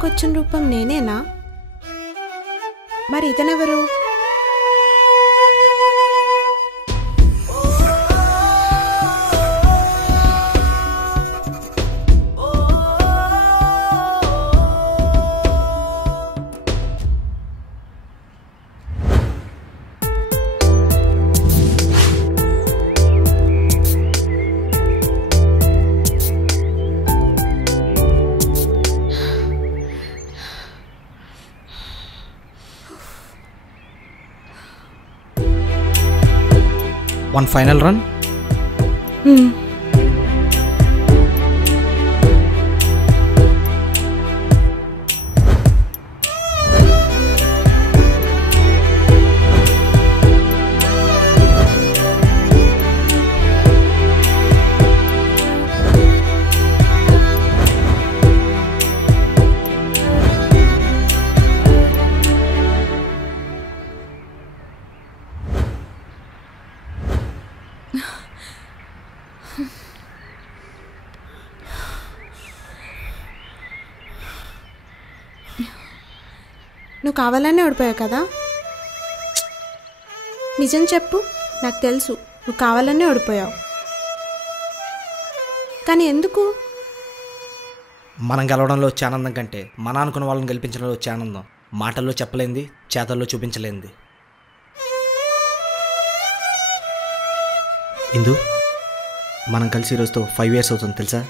కల్లోకి వచ్చిన రూపం నేనేనా? మరి ఇతనెవరు? One final run? నువ్వు కావాలనే ఓడిపోయావు కదా? నిజం చెప్పు, నాకు తెలుసు నువ్వు కావాలనే ఓడిపోయావు. కానీ ఎందుకు? మనం గెలవడంలో వచ్చే ఆనందం కంటే మన అనుకున్న వాళ్ళని గెలిపించడంలో వచ్చే ఆనందం మాటల్లో చెప్పలేంది, చేతల్లో చూపించలేంది. ఇందు, మనం కలిసి ఈరోజుతో 5 years అవుతుంది తెలుసా?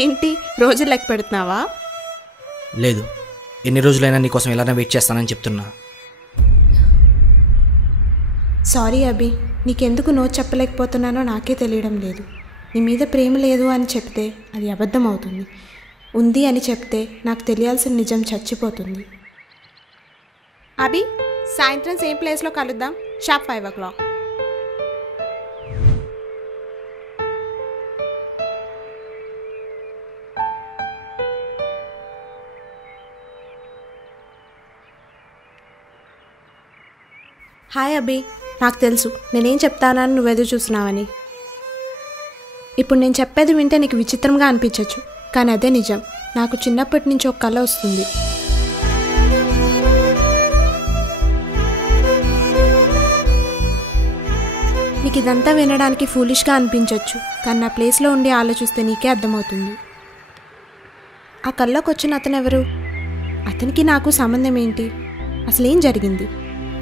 ఏంటి రోజు లెక్క పెడుతున్నావా? లేదు, ఎన్ని రోజులైనా నీకోసం ఎలానే వెయిట్ చేస్తానని చెప్తున్నా. సారీ అభి, నీకెందుకు నో చెప్పలేకపోతున్నానో నాకే తెలియడం లేదు. నీ మీద ప్రేమ లేదు అని చెప్తే అది అబద్ధం అవుతుంది. ఉంది అని చెప్తే నాకు తెలియాల్సిన నిజం చచ్చిపోతుంది. అభి, సాయంత్రం సేమ్ ప్లేస్లో కలుద్దాం, షార్ప్ 5 o'clock. హాయ్ అభి, నాకు తెలుసు నేనేం చెప్తానని నువ్వు ఎదురు చూస్తున్నావని. ఇప్పుడు నేను చెప్పేది వింటే నీకు విచిత్రంగా అనిపించవచ్చు, కానీ అదే నిజం. నాకు చిన్నప్పటి నుంచి ఒక కళ వస్తుంది. నీకు ఇదంతా వినడానికి ఫూలిష్గా అనిపించవచ్చు, కానీ నా ప్లేస్లో ఉండి ఆలోచిస్తే నీకే అర్థమవుతుంది. ఆ కళ్ళకి వచ్చిన అతను ఎవరు? అతనికి నాకు సంబంధం ఏంటి? అసలేం జరిగింది?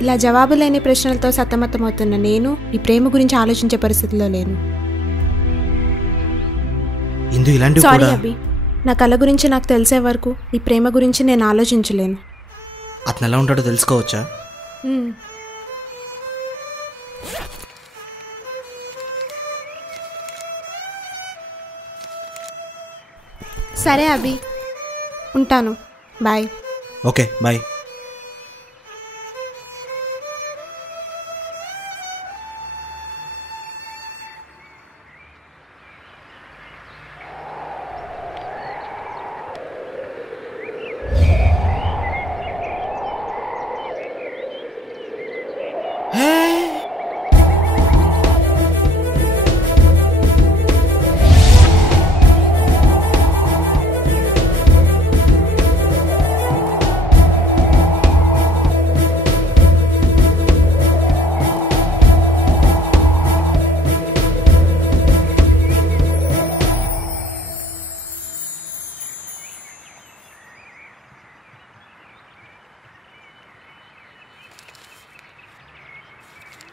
ఇలా జవాబు లేని ప్రశ్నలతో సతమతమవుతున్న నేను ఈ ప్రేమ గురించి ఆలోచించే పరిస్థితిలో లేను. సారీ అభి, నా కళ గురించి నాకు తెలిసే వరకు ఈ ప్రేమ గురించి నేను ఆలోచించలేను. అతను ఎలా ఉంటాడో తెలుసుకోవచ్చా? సరే అభి, ఉంటాను, బాయ్. Okay, bye.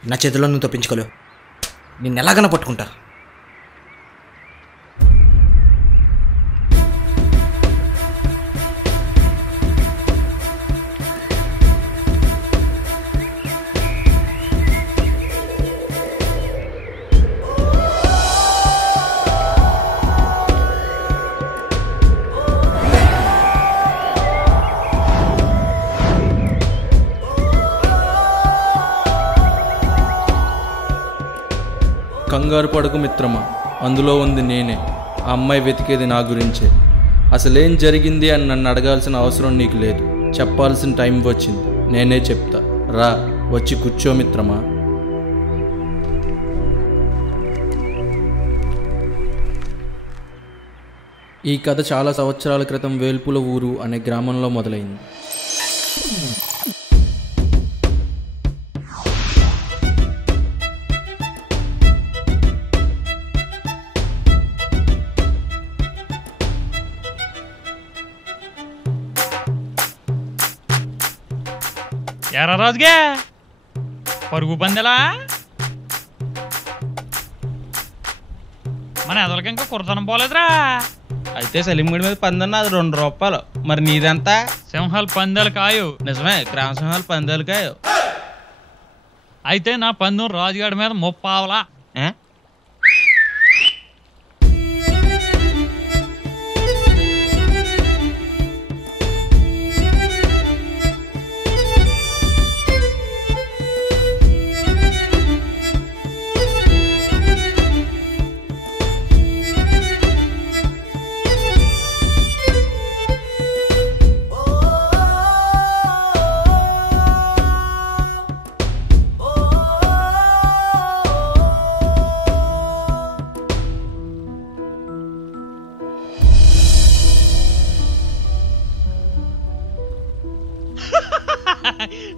నా చేతిలో నువ్వు తప్పించుకోలేవు, నిన్ను ఎలాగైనా పట్టుకుంటా. కంగారు పడకు మిత్రమా, అందులో ఉంది నేనే. ఆ అమ్మాయి వెతికేది నా గురించే. అసలేం జరిగింది అని నన్ను అడగాల్సిన అవసరం నీకు లేదు. చెప్పాల్సిన టైం వచ్చింది, నేనే చెప్తా. రా, వచ్చి కూర్చో మిత్రమా. ఈ కథ చాలా సంవత్సరాల క్రితం వేల్పుల ఊరు అనే గ్రామంలో మొదలైంది. ఎరా రాజుగా పరుగు పందెలా మన ఎదలకి ఇంకా కుర్రతనం పోలేదురా. అయితే సలీంగడి మీద పందెన్న అది ₹2. మరి నీదంతా? సింహాలు పందాలు కాయు. నిజమే, గ్రామ సింహాలు పందాలు కాయు. అయితే నా పందెం రాజుగాడి మీద 30.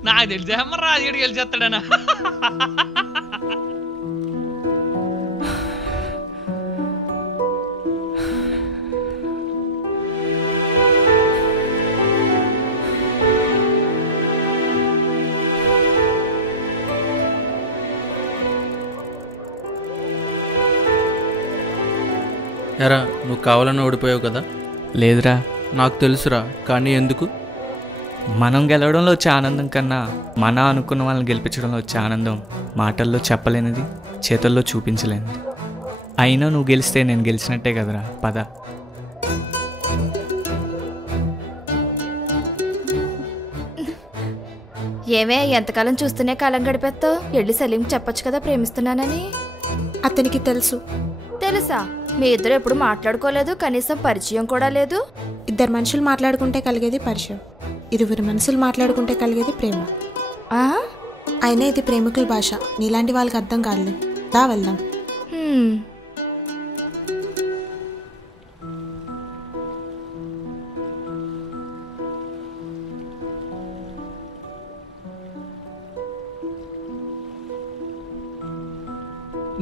నాకు తెలిసే మరి రాజుగడికి గెలిచేస్తాడనా. ఎరా, నువ్వు కావాలని ఓడిపోయావు కదా? లేదురా, నాకు తెలుసురా, కానీ ఎందుకు? మనం గెలవడంలో వచ్చే ఆనందం కన్నా మన అనుకున్న వాళ్ళని గెలిపించడంలో వచ్చే ఆనందం మాటల్లో చెప్పలేనిది, చేతుల్లో చూపించలేనిది. అయినా నువ్వు గెలిస్తే నేను గెలిచినట్టే కదరా. పద. ఏమే ఎంతకాలం చూస్తూనే కాలం గడిపేస్తావు? వెళ్ళి సలీం చెప్పొచ్చు కదా ప్రేమిస్తున్నానని. అతనికి తెలుసు. తెలుసా? మీ ఇద్దరు ఎప్పుడు మాట్లాడుకోలేదు, కనీసం పరిచయం కూడా లేదు. ఇద్దరు మనుషులు మాట్లాడుకుంటే కలిగేది పరిచయం, ఇరువురు మనసులు మాట్లాడుకుంటే కలిగేది ప్రేమ. అయినా ఇది ప్రేమికుల భాష, నీలాంటి వాళ్ళకి అర్థం కాదులే. దా వెళ్దాం.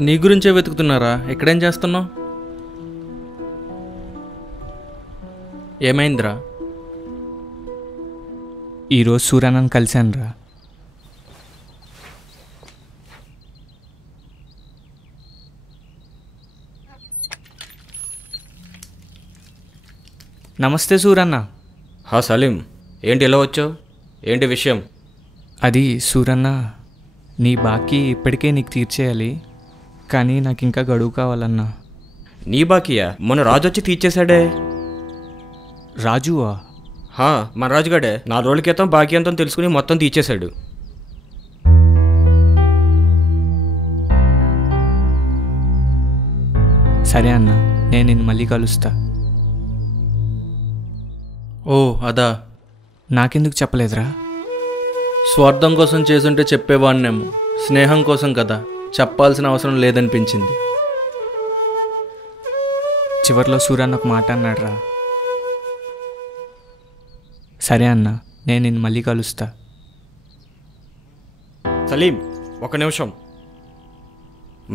నీ గురించే వెతుకుతున్నారా? ఎక్కడేం చేస్తున్నావు? ఏమైందిరా? ఈరోజు సూర్యనని కలిశాను రా. నమస్తే సూరన్న. సలీం, ఏంటి ఇలా వచ్చావు? ఏంటి విషయం? అది సూరన్న, నీ బాకీ ఇప్పటికే నీకు తీర్చేయాలి, కానీ నాకు ఇంకా గడువు కావాలన్నా. నీ బాకీయా? మొన్న రాజు వచ్చి తీర్చేశాడే. రాజువా? మన రాజుగాడే 4 రోజుల క్రితం బాకీ అంతా తెలుసుకుని మొత్తం తీర్చేశాడు. సరే అన్న, నేను నిన్ను మళ్ళీ కలుస్తా. ఓ అదా, నాకెందుకు చెప్పలేదురా? స్వార్థం కోసం చేసుంటే చెప్పేవాడినేమో, స్నేహం కోసం కదా, చెప్పాల్సిన అవసరం లేదనిపించింది. చివర్లో సూర్యన్న ఒక మాట అన్నాడు రా. సరే అన్న, నేను నిన్ను మళ్ళీ కలుస్తా. సలీం, ఒక నిమిషం.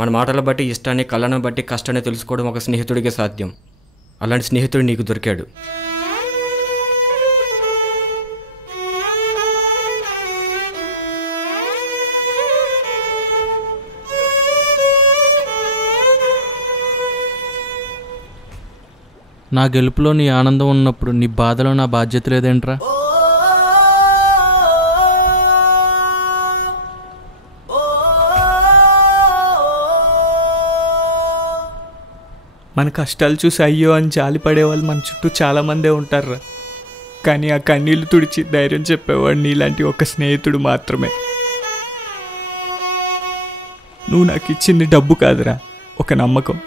మన మాటల బట్టి ఇష్టాన్ని, కళ్ళను బట్టి కష్టాన్ని తెలుసుకోవడం ఒక స్నేహితుడికే సాధ్యం. అలాంటి స్నేహితుడు నీకు దొరికాడు. నా గెలుపులో నీ ఆనందం ఉన్నప్పుడు నీ బాధలో నా బాధ్యత లేదేంట్రా? మన కష్టాలు చూసి అయ్యో అని జాలి పడేవాళ్ళు మన చుట్టూ చాలామందే ఉంటారు. కానీ ఆ కన్నీళ్లు తుడిచి ధైర్యం చెప్పేవాడు నీలాంటి ఒక స్నేహితుడు మాత్రమే. నువ్వు నాకు ఇచ్చింది డబ్బు కాదురా, ఒక నమ్మకం.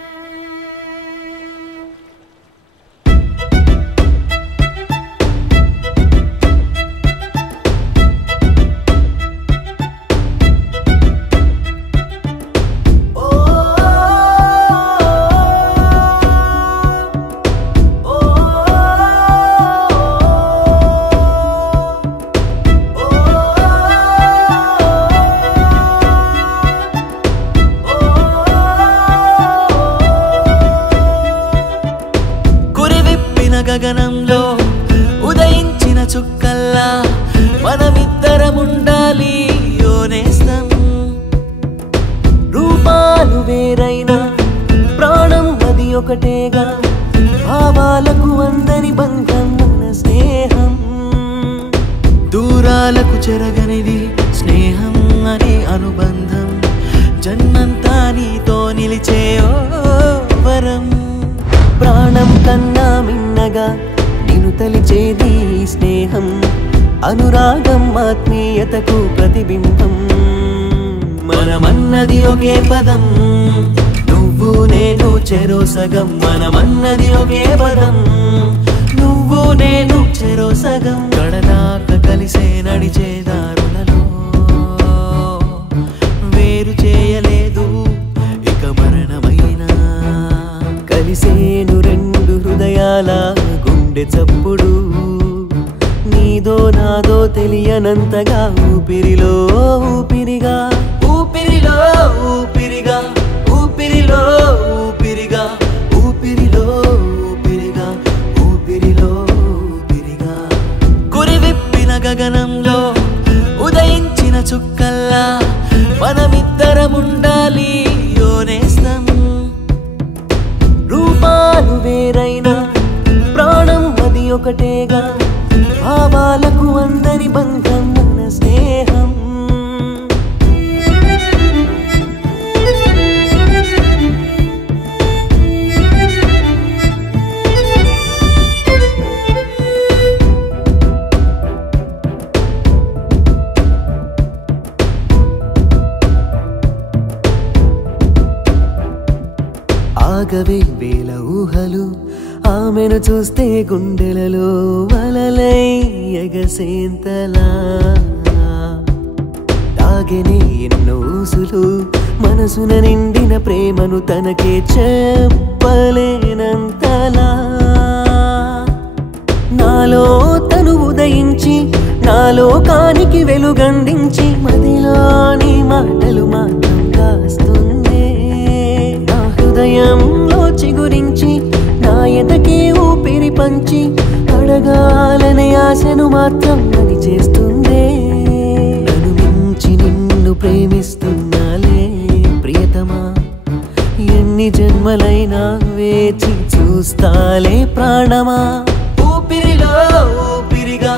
గగనంలో ఉదయించిన చుక్కల్లా మనమిద్దరముండాలి యోనేస్తం. రూపాలు వేరైనా ప్రాణం అది ఒకటేగా, భావాలకు అందని బంధం మన స్నేహం. దూరాలకు చెరగనిది స్నేహం అనే అనుబంధం, జన్మంతా నీతో నిలిచే ఓ వరం. ప్రాణం కన్నా మిన్నగా నిన్ను తలిచేది స్నేహం, అనురాగం ఆత్మీయతకు ప్రతిబింబం. మనమన్నది ఒకే పదం, నువ్వు నేను చెరో సగం. మనమన్నది ఒకే పదం, నువ్వు నేను చెరో సగం. కడదాకా కలిసే నడిచే దారులలో వేరు చేయలేదు ఇక మరణమైనా. కలిసేను రెండు హృదయాల గుండె చప్పుడు, నీదో నాదో తెలియనంతగా ఊపిరిలో ఊపిరిగా, ఊపిరిలో ఊపిరిగా, ఊపిరిలో ఊపిరిగా, ఊపిరిలో ఊపిరిగా, ఊపిరిలో ఊపిరిగా. గురివిప్పిన గగనంలో ఉదయించిన చుక్కల్లా మనమిద్దరముండాలి యోనేస్తం. రూపాలు వేరైనా ప్రాణం అది ఒకటేగా, భావాలకు అందని బంధం మన స్నేహం. ఆగవే వేల ఊహలు, ఆమెను చూస్తే గుండెలలో వలలై ఎగసేంతలా. తాగెనే ఎన్నో ఊసులు, మనసున నిండిన ప్రేమను తనకే చెప్పలేనంతలా. నాలో తను ఉదయించి నాలో కానికి వెలుగందించి, మదిలోని మాటలు మాత్రం కాస్తుంది. నా హృదయంలో చిగురించి నా ఎదకే ఊపిరి పంచి, అడగాలనే ఆశను మాత్రం అని చేస్తుందే. నన్ను మించి నిన్ను ప్రేమిస్తున్నాలే ప్రియతమా, ఎన్ని జన్మలైనా వేచి చూస్తాలే ప్రాణమా. ఊపిరిలో ఊపిరిగా,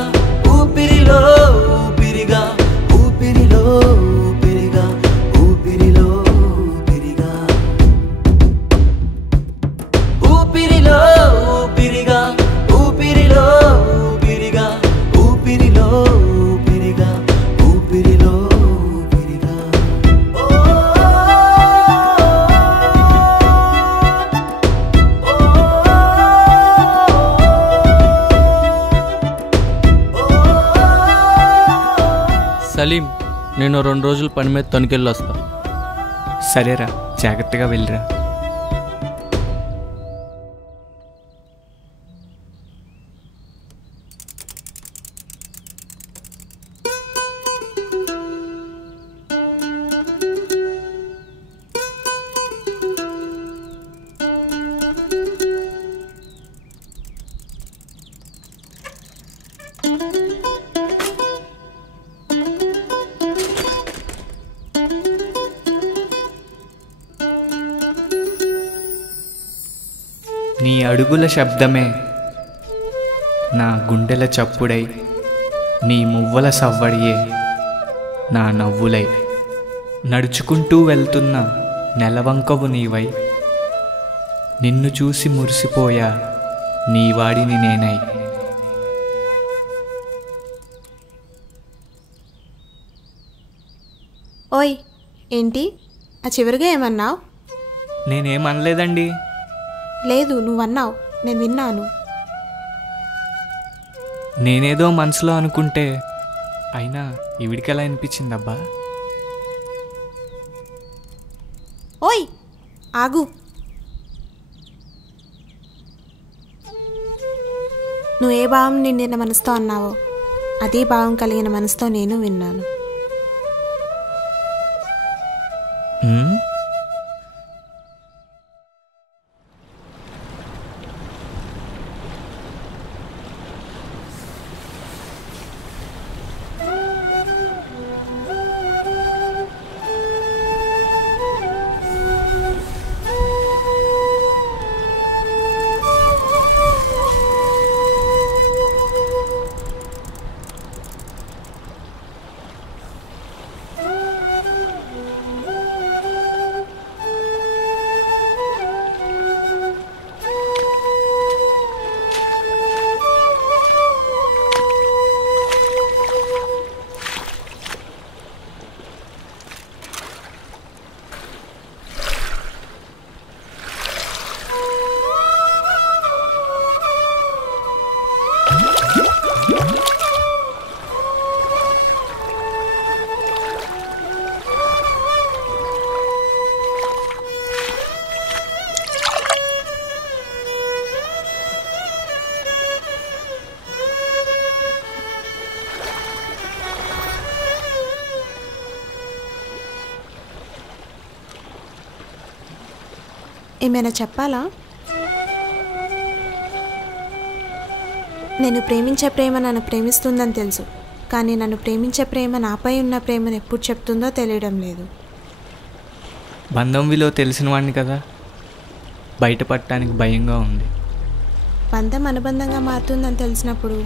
ఊపిరిలో ఊపిరిగా, ఊపిరిలో ఊపిరిగా, ఊపిరిలో ఊపిరిగా, ఊపిరిలో ఊపిరిగా, ఊపిరిలో ఊపిరిగా, ఊపిరిలో ఊపిరిగా, ఊపిరిలో ఊపిరిగా. సలీం, నేను 2 రోజులు పని మీద తణుకెళ్ళి వస్తా. సరేరా, జాగ్రత్తగా వెళ్ళిరా. నీ అడుగుల శబ్దమే నా గుండెల చప్పుడై, నీ మువ్వల సవ్వడియే నా నవ్వులై. నడుచుకుంటూ వెళ్తున్న నెలవంకవు నీవై, నిన్ను చూసి మురిసిపోయా నీవాడిని నేనై. ఓయ్ ఏంటి ఆ చివరిగా ఏమన్నావు? నేనేమనలేదండి. లేదు నువ్వన్నావు, నేను విన్నాను. నేనేదో మనసులో అనుకుంటే అయినా ఈవిడికెలా అనిపించిందబ్బా? ఓయ్ ఆగు. నువ్వు ఏ భావం నిండిన మనసుతో అన్నావో అదే భావం కలిగిన మనసుతో నేను విన్నాను. ఏమైనా చెప్పాలా? నేను ప్రేమించే ప్రేమ నన్ను ప్రేమిస్తుందని తెలుసు, కానీ నన్ను ప్రేమించే ప్రేమ నాపై ఉన్న ప్రేమను ఎప్పుడు చెప్తుందో తెలియడం లేదు. బంధం విలువ తెలిసిన వాడిని కదా, బయటపడటానికి భయంగా ఉంది. బంధం అనుబంధంగా మారుతుందని తెలిసినప్పుడు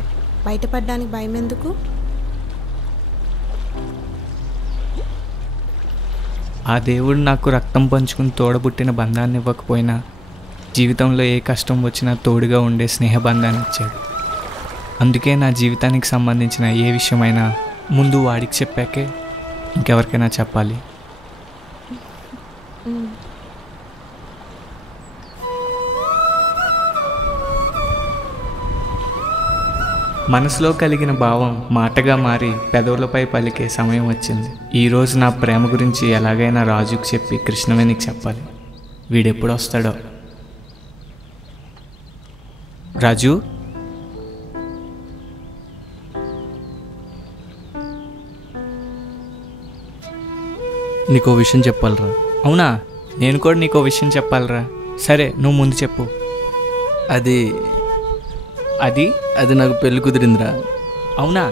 బయటపడడానికి భయం ఎందుకు? ఆ దేవుడు నాకు రక్తం పంచుకుని తోడబుట్టిన బంధాన్ని ఇవ్వకపోయినా జీవితంలో ఏ కష్టం వచ్చినా తోడుగా ఉండే స్నేహబంధాన్ని ఇచ్చాడు. అందుకే నా జీవితానికి సంబంధించిన ఏ విషయమైనా ముందు వాడికి చెప్పాకే ఇంకెవరికైనా చెప్పాలి. మనసులో కలిగిన భావం మాటగా మారి పెదవులపై పలికే సమయం వచ్చింది. ఈరోజు నా ప్రేమ గురించి ఎలాగైనా రాజుకు చెప్పి కృష్ణవేణికి చెప్పాలి. వీడెప్పుడు వస్తాడో. రాజు, నీకో విషయం చెప్పాలరా. అవునా? నేను కూడా నీకో విషయం చెప్పాలరా. సరే, నువ్వు ముందు చెప్పు. అది అది అది నాకు పెళ్లి కుదిరిందిరా. అవునా?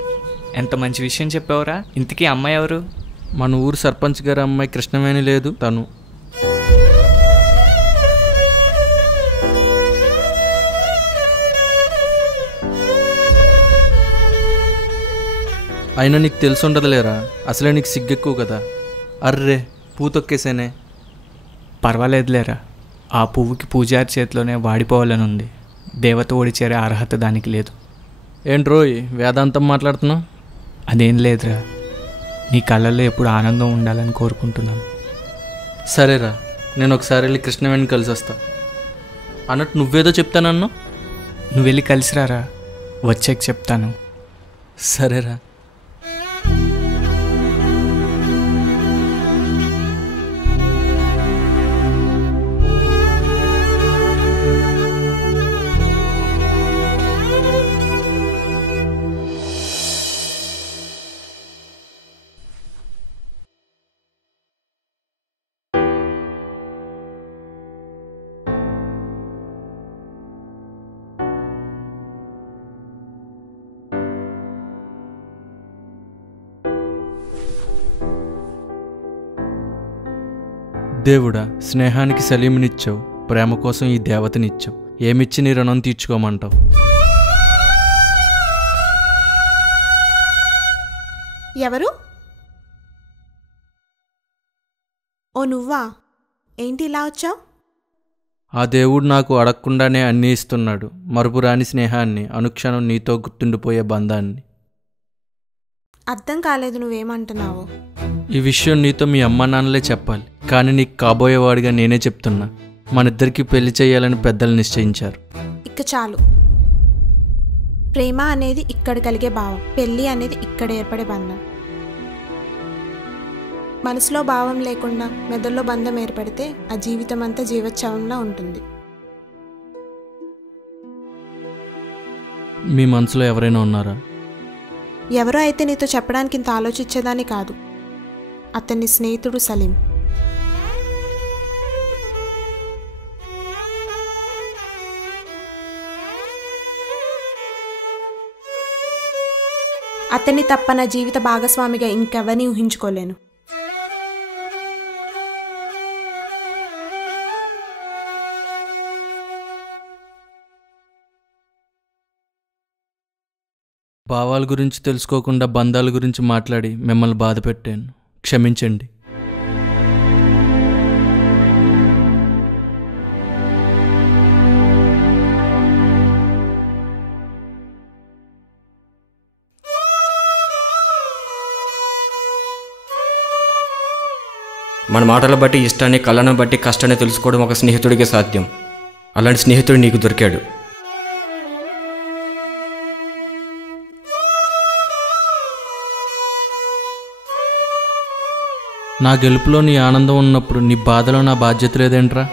ఎంత మంచి విషయం చెప్పావురా. ఇంతకీ అమ్మాయి ఎవరు? మన ఊరు సర్పంచ్ గారి అమ్మాయి కృష్ణవేణి లేదు, తను. అయినా నీకు తెలిసి ఉండదులేరా, అసలే నీకు సిగ్గెక్కువ కదా. అర్రే, పూతొక్కేసేనే. పర్వాలేదులేరా, ఆ పువ్వుకి పూజారి చేతిలోనే వాడిపోవాలని ఉంది. దేవత ఓడి చేరే అర్హత దానికి లేదు. ఏంట్రోయ్ వేదాంతం మాట్లాడుతున్నావు? అదేం లేదురా, నీ కళ్ళల్లో ఎప్పుడు ఆనందం ఉండాలని కోరుకుంటున్నాను. సరేరా, నేను ఒకసారి వెళ్ళి కృష్ణవేణిని కలిసి వస్తా. అన్నట్టు నువ్వేదో చెప్తానన్నా. నువ్వు వెళ్ళి కలిసిరారా, వచ్చాక చెప్తాను. సరేరా. దేవుడా, స్నేహానికి సలీమునిచ్చావు, ప్రేమ కోసం ఈ దేవతనిచ్చావు. ఏమిచ్చి నీ రుణం తీర్చుకోమంటావు? ఎవరు? ఓ నువ్వా? ఏంటి ఇలా వచ్చావు? ఆ దేవుడు నాకు అడగకుండానే అన్నీ ఇస్తున్నాడు. మరుపురాని స్నేహాన్ని, అనుక్షణం నీతో గుర్తుండిపోయే బంధాన్ని. అర్థం కాలేదు నువ్వేమంటున్నావో. ఈ విషయం నీతో మీ అమ్మా నాన్నలే చెప్పాలి, కానీ నీకు కాబోయేవాడిగా నేనే చెప్తున్నా. మనిద్దరికీ పెళ్లి చేయాలని పెద్దలు నిశ్చయించారు. ఇక చాలు. ప్రేమ అనేది ఇక్కడ కలిగే భావం, పెళ్ళి అనేది ఇక్కడ ఏర్పడే బంధం. మనసులో భావం లేకుండా మెదడులో బంధం ఏర్పడితే ఆ జీవితం అంతా జీవోత్సవంలా ఉంటుంది. మీ మనసులో ఎవరైనా ఉన్నారా? ఎవరో అయితే నీతో చెప్పడానికి ఇంత ఆలోచించేదాన్ని కాదు. అతని స్నేహితుడు సలీం. అతన్ని తప్ప నా జీవిత భాగస్వామిగా ఇంకెవరిని ఊహించుకోలేను. భావాల గురించి తెలుసుకోకుండా బంధాల గురించి మాట్లాడి మిమ్మల్ని బాధ పెట్టాను, క్షమించండి. మన మాటల బట్టి ఇష్టాన్ని, కళ్ళను బట్టి కష్టాన్ని తెలుసుకోవడం ఒక స్నేహితుడికే సాధ్యం. అలాంటి స్నేహితుడు నీకు దొరికాడు. నా గెలుపులో నీ ఆనందం ఉన్నప్పుడు నీ బాధలో నా బాధ్యత లేదేంట్రా?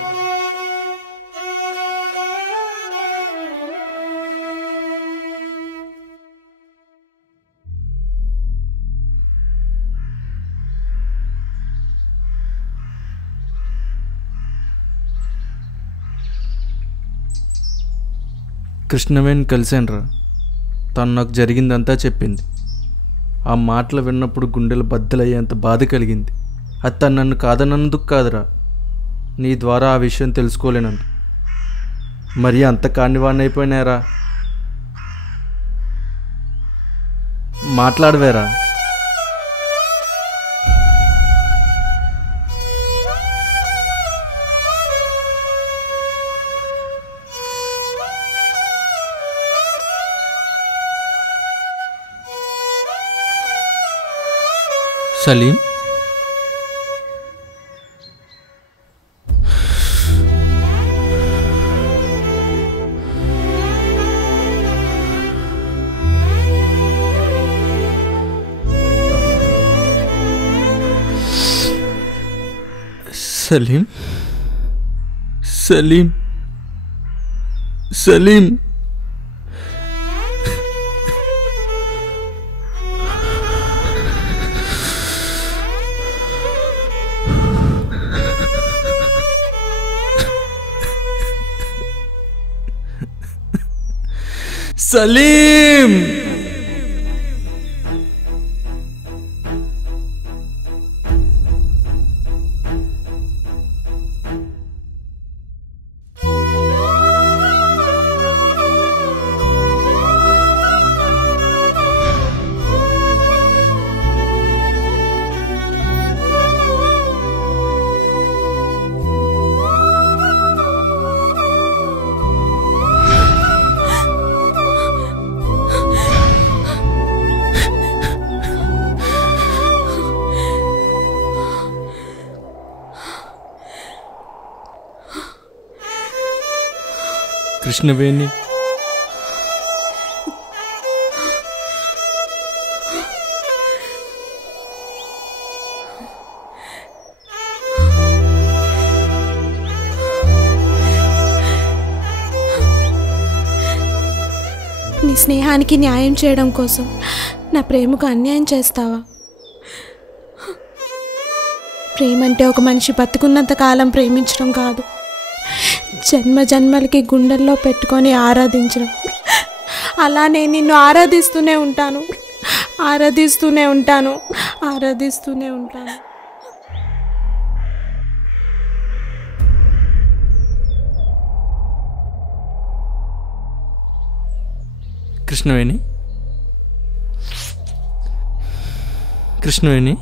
కృష్ణవేణి కలిసానురా. తను నాకు జరిగిందంతా చెప్పింది. ఆ మాటలు విన్నప్పుడు గుండెలు బద్దలయ్యేంత బాధ కలిగింది. అది తను నన్ను కాదన్నందుకు కాదురా, నీ ద్వారా ఆ విషయం తెలుసుకోలేనందు. మరి అంత కానివాణ్ణి అయిపోయినారా? మాట్లాడవేరా? సలీం, సలీం, సలీం, సలీం. సలీం, కృష్ణవేణి, నీ స్నేహానికి న్యాయం చేయడం కోసం నా ప్రేమకు అన్యాయం చేస్తావా? ప్రేమ అంటే ఒక మనిషి బతుకున్నంత కాలం ప్రేమించడం కాదు, జన్మ జన్మలకి గుండెల్లో పెట్టుకొని ఆరాధించడం. అలా నేను నిన్ను ఆరాధిస్తూనే ఉంటాను, ఆరాధిస్తూనే ఉంటాను, ఆరాధిస్తూనే ఉంటాను. కృష్ణవేణి, కృష్ణవేణి,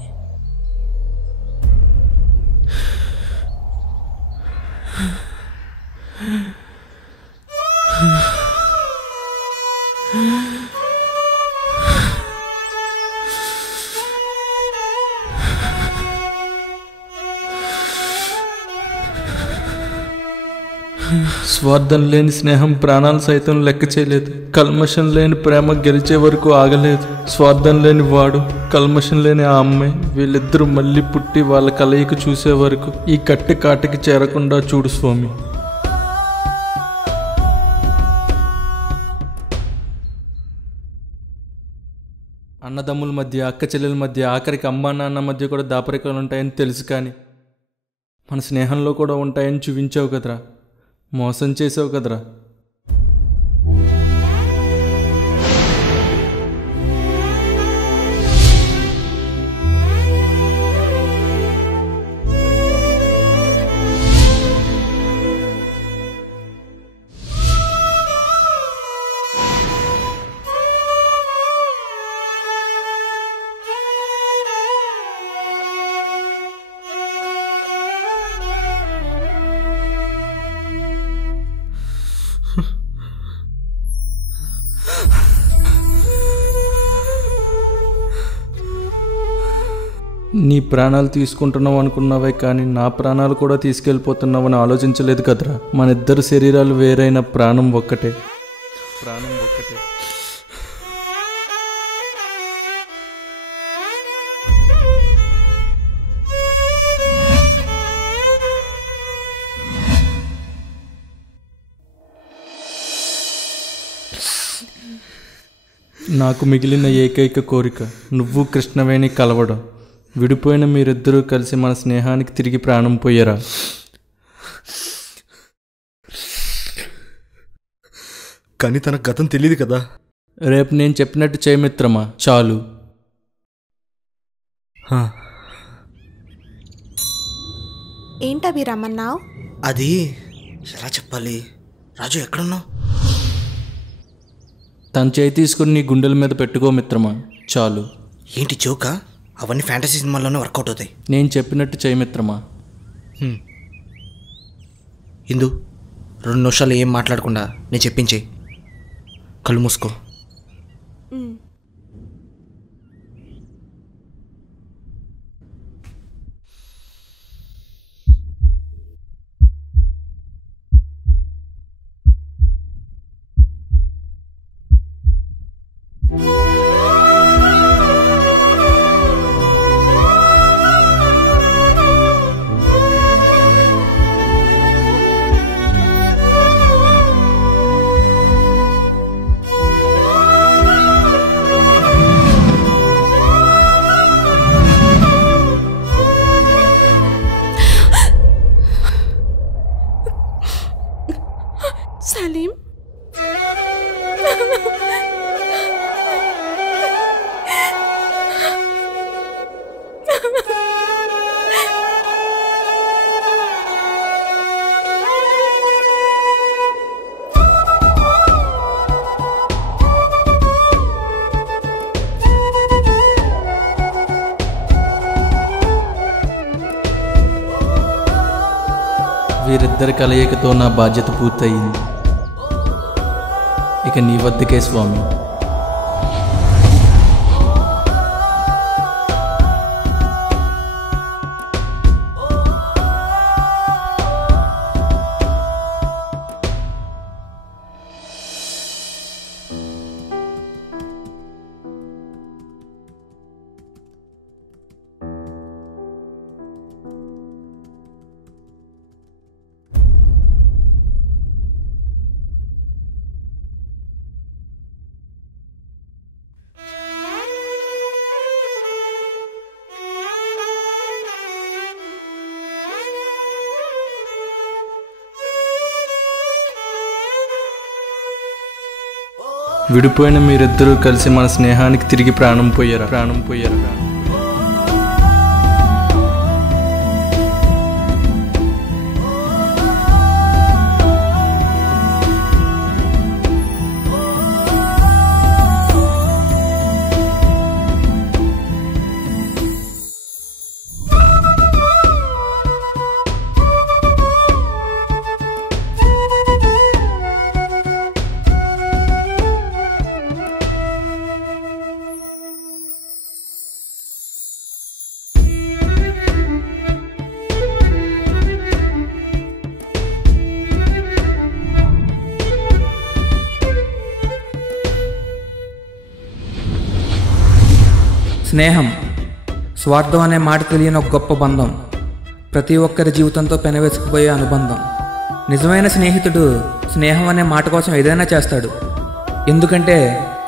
స్వార్థం లేని స్నేహం ప్రాణాలు సైతం లెక్క చేయలేదు. కల్మషం లేని ప్రేమ గెలిచే వరకు ఆగలేదు. స్వార్థం లేని వాడు, కల్మషం లేని ఆ అమ్మాయి, వీళ్ళిద్దరూ మళ్ళీ పుట్టి వాళ్ళ కలయిక చూసే వరకు ఈ కట్టె కాటికి చేరకుండా చూడు స్వామి. అన్నదమ్ముల మధ్య, అక్క చెల్లెల మధ్య, ఆఖరికి అమ్మా నాన్న మధ్య కూడా దాపరికాలు ఉంటాయని తెలుసు, కానీ మన స్నేహంలో కూడా ఉంటాయని చూపించావు కదరా, మోసం చేసావు కదరా. నీ ప్రాణాలు తీసుకుంటున్నావు అనుకున్నావే, కానీ నా ప్రాణాలు కూడా తీసుకెళ్ళిపోతున్నావని ఆలోచించలేదు కదరా. మన ఇద్దరు శరీరాలు వేరైన ప్రాణం ఒక్కటే, ప్రాణం ఒక్కటే. నాకు మిగిలిన ఏకైక కోరిక నువ్వు కృష్ణవేణి కలవడం. విడిపోయిన మీరిద్దరూ కలిసి మన స్నేహానికి తిరిగి ప్రాణం పోయారా? కానీ తన గతం తెలియదు కదా. రేపు నేను చెప్పినట్టు చేయి మిత్రమా, చాలు. ఏంటవి రమ్మన్నావు? అది ఎలా చెప్పాలి? రాజు ఎక్కడున్నావు? తన చేయి తీసుకుని నీ గుండెల మీద పెట్టుకో మిత్రమా, చాలు. ఏంటి జోకా? అవన్నీ ఫ్యాంటసీ సినిమాల్లోనే వర్కౌట్ అవుతాయి. నేను చెప్పినట్టు చేయి మిత్రమా. ఇందు 2 నిమిషాలు ఏం మాట్లాడకుండా నేను చెప్పించే. కళ్ళు మూసుకో. సలీం, వీరిద్దరి కలయికతో నా బాధ్యత పూర్తయింది. ఇక నీ వద్దకే స్వామి. విడిపోయిన మీరిద్దరూ కలిసి మన స్నేహానికి తిరిగి ప్రాణం పోయారా. స్నేహం, స్వార్థం అనే మాట తెలియని ఒక గొప్ప బంధం. ప్రతి ఒక్కరి జీవితంతో పెనవేసుకుపోయే అనుబంధం. నిజమైన స్నేహితుడు స్నేహం అనే మాట కోసం ఏదైనా చేస్తాడు. ఎందుకంటే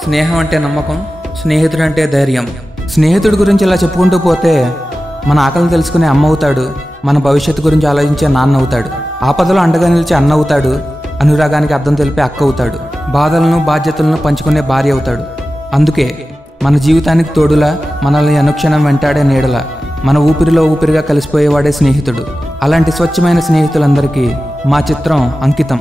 స్నేహం అంటే నమ్మకం, స్నేహితుడు అంటే ధైర్యం. స్నేహితుడి గురించి ఇలా చెప్పుకుంటూ పోతే మన ఆకలిని తెలుసుకునే అమ్మ అవుతాడు, మన భవిష్యత్తు గురించి ఆలోచించే నాన్న అవుతాడు, ఆపదలో అండగా నిలిచే అన్న అవుతాడు, అనురాగానికి అర్థం తెలిపే అక్క అవుతాడు, బాధలను బాధ్యతలను పంచుకునే భార్య అవుతాడు. అందుకే మన జీవితానికి తోడులా, మనల్ని అనుక్షణం వెంటాడే నీడలా, మన ఊపిరిలో ఊపిరిగా కలిసిపోయేవాడే స్నేహితుడు. అలాంటి స్వచ్ఛమైన స్నేహితులందరికీ మా చిత్రం అంకితం.